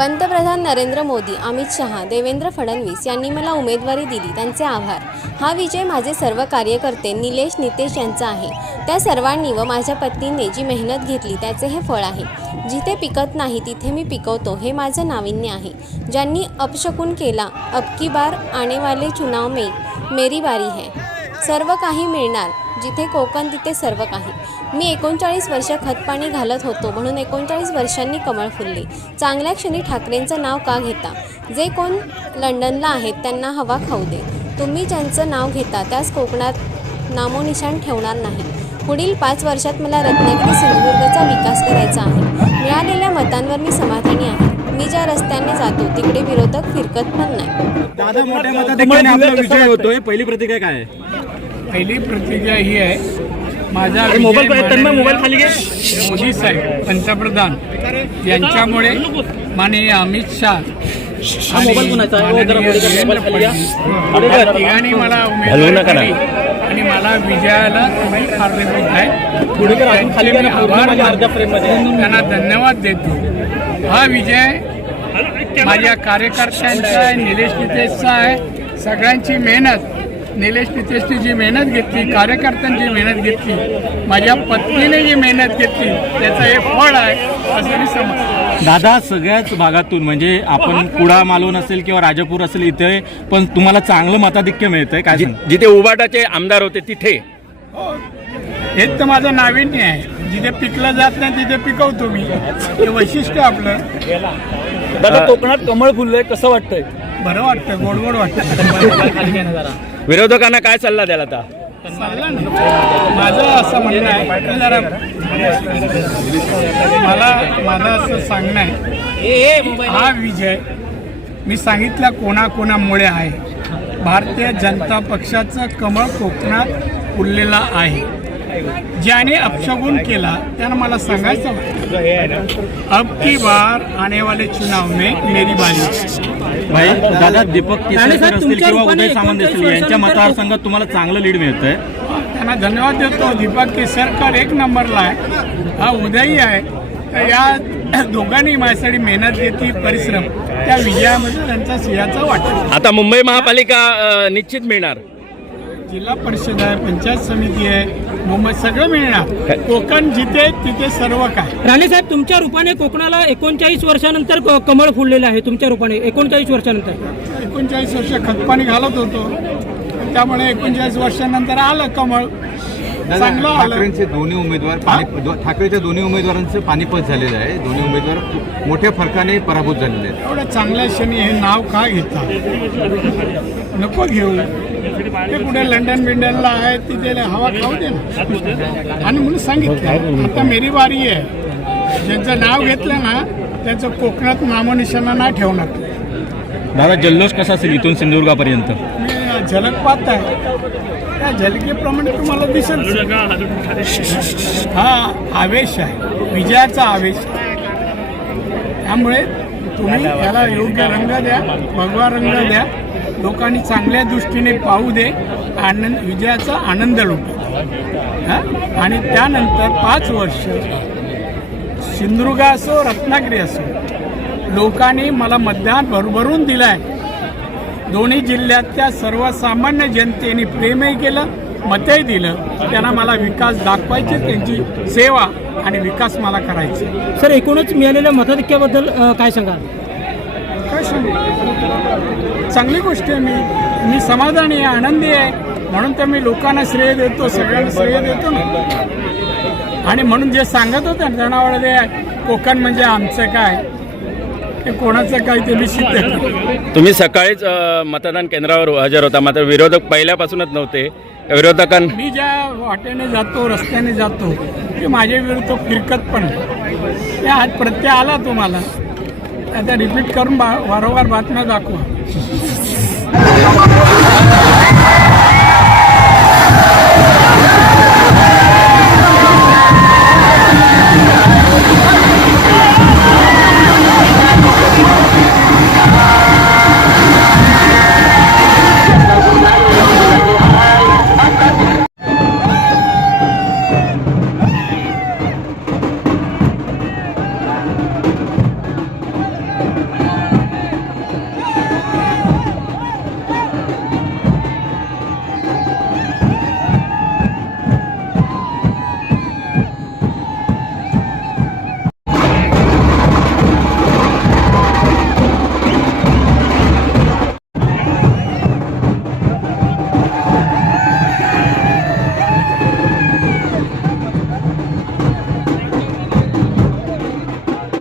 पंतप्रधान नरेंद्र मोदी अमित शहा देवेंद्र फडणवीस यांनी मला उमेदवारी दिली. त्यांचे आभार. हा विजय माझे सर्व कार्यकर्ते निलेश नितेश यांचा आहे. त्या सर्वांनी व माझ्या पत्नीने जी मेहनत घेतली त्याचे हे फळ आहे. जिथे पिकत नाही तिथे मी पिकवतो हे माझं नाविन्य आहे. ज्यांनी अपशकुन केला अबकी बार आणेवाले चुनाव में मेरी बारी है. सर्व काही मिळणार. जिथे कोकण तिथे सर्व काही. मी एकोणचाळीस वर्ष खतपाणी घालत होतो म्हणून एकोणचाळीस वर्षांनी कमळ फुलले. चांगल्या क्षणी ठाकरेंचं नाव का घेता? जे कोण लंडनला आहेत त्यांना हवा खाऊ दे. तुम्ही ज्यांचं नाव घेता त्यास कोकणात नामोनिशाण ठेवणार नाही. पुढील पाच वर्षात मला रत्नागिरी सिंधुदुर्गचा विकास करायचा आहे. मिळालेल्या मतांवर मी समाधानी आहे. मी ज्या रस्त्याने जातो तिकडे विरोधक फिरकत पण नाही. दादा मोठ्या मताधिक्याने आपला विजय होतोय? पहिली प्रतिक्रिया काय आहे? पहिली प्रतिक्रिया ही आहे माझा मोबाईल खाली. मोदी साहेब पंतप्रधान यांच्यामुळे माननीय अमित शहा या तिघांनी मला उमेदवारी आणि मला विजयाला तुम्ही कारणीभूत आहे. त्यांना धन्यवाद देतो. हा विजय माझ्या कार्यकर्त्यांचा आहे निलेश नितेशचा आहे. सगळ्यांची मेहनत. निलेश नितेशने जी मेहनत घेतली कार्यकर्त्यांची मेहनत घेतली माझ्या पत्नीने जी मेहनत घेतली त्याचं हे फळ आहे असं मी समजतो. दादा सगळ्याच भागातून म्हणजे आपण कुडा मालवण असेल किंवा राजापूर असेल इथे पण तुम्हाला चांगलं मताधिक्य मिळतंय काय? जिथे उबाटाचे आमदार होते तिथे. हो. हेच तर माझं नाविन्य आहे. जिथे पिकलं जात नाही तिथे पिकवतो मी. हे वैशिष्ट्य आपलं. दादा कोकणात कमळ फुललंय कसं वाटतंय? बरं वाटतं गोड गोड वाटतं विरोधकांना काय सल्ला द्याल आता? माझं असं म्हणणं आहे की जरा मला माझं असं सांगणं आहे. हा विजय मी सांगितलं कोणाकोणामुळे आहे. भारतीय जनता पक्षाचं कमळ कोकणात फुललेला आहे. ज्याने अपशगुन केला त्यानं मला सांगायचं. अब की बार आने वाले चुनाव में मेरी बारी. भाई दादा दीपक केसरकर असतील किंवा उदय सामंत असतील 39 यांच्या मतदारसंघात तुम्हाला चांगलं लीड मिळतंय. त्यांना धन्यवाद देतो. दीपक केसरकर एक नंबरला आहे. हा उदयी आहे. तर या दोघांनी माझ्यासाठी मेहनत घेतली परिश्रम. त्या विजयामध्ये त्यांचा सिंहाचा वाटा. आता मुंबई महापालिका निश्चित मिळणार. जिल्हा परिषद आहे पंचायत समिती आहे मुंबई सगळं मिळणार. कोकण जिथे तिथे सर्व काय. राणे साहेब तुमच्या रूपाने कोकणाला एकोणचाळीस वर्षानंतर क- कमळ फुललेलं आहे तुमच्या रूपाने एकोणचाळीस वर्षानंतर. एकोणचाळीस वर्ष खतपाणी घालत होतो. त्यामुळे एकोणचाळीस वर्षानंतर आलं कमळ. चांगलं आलं. ठाकरेंचे दोन्ही उमेदवार पाणी दो- ठाकरेच्या दोन्ही उमेदवारांचं पानिपत झालेलं आहे. दोन्ही उमेदवार मोठ्या फरकाने पराभूत झालेले आहेत. एवढ्या चांगल्या क्षणी हे नाव का घेता नको घेऊ. ते कुठे लंडन बिंडनला आहे तिथे हवा खाऊ दे ना. आणि म्हणून सांगितलं आता मेरी बारी आहे. ज्यांचं नाव घेतलं ना त्याचं कोकणात नामनिशाणा नाही ठेवणार. दादा जल्लोष कसा असेल इथून सिंधुदुर्गापर्यंत? मी झलक पाहत आहे. त्या झलकेप्रमाणे तुम्हाला दिसेल. हा आवेश आहे. विजयाचा आवेश त्यामुळे तुम्ही याला योग्य रंग द्या भगवा रंग द्या. लोकांनी चांगल्या दृष्टीने पाहू दे आनंद विजयाचा आनंद लुटू हा? आणि त्यानंतर पाच वर्ष सिंधुदुर्ग असो रत्नागिरी असो लोकांनी मला मतदान भरभरून दिलं आहे दोन्ही जिल्ह्यातल्या सर्वसामान्य जनतेने प्रेमही केलं मतही दिलं. त्यांना मला विकास दाखवायचे त्यांची सेवा आणि विकास मला करायचे. सर एकूणच मिळालेल्या मताधिक्याबद्दल काय सांगाल? सांगू चांगली गोष्ट आहे मी. मी समाधानी आहे आनंदी आहे. म्हणून तर मी लोकांना श्रेय देतो सगळ्यांना श्रेय देतो ना. आणि म्हणून जे सांगत होते ते कोकण म्हणजे आमचं काय? ते कोणाचं काय ते केलं. तुम्ही सकाळीच मतदान केंद्रावर हजर होता. मात्र विरोधक पहिल्यापासूनच नव्हते. विरोधकां मी ज्या वाटेने जातो रस्त्याने जातो ते माझ्या विरुद्ध फिरकत पण नाही. ते आज प्रत्यय आला तुम्हाला. आता रिपीट करून बा वारंवार बातम्या दाखवा.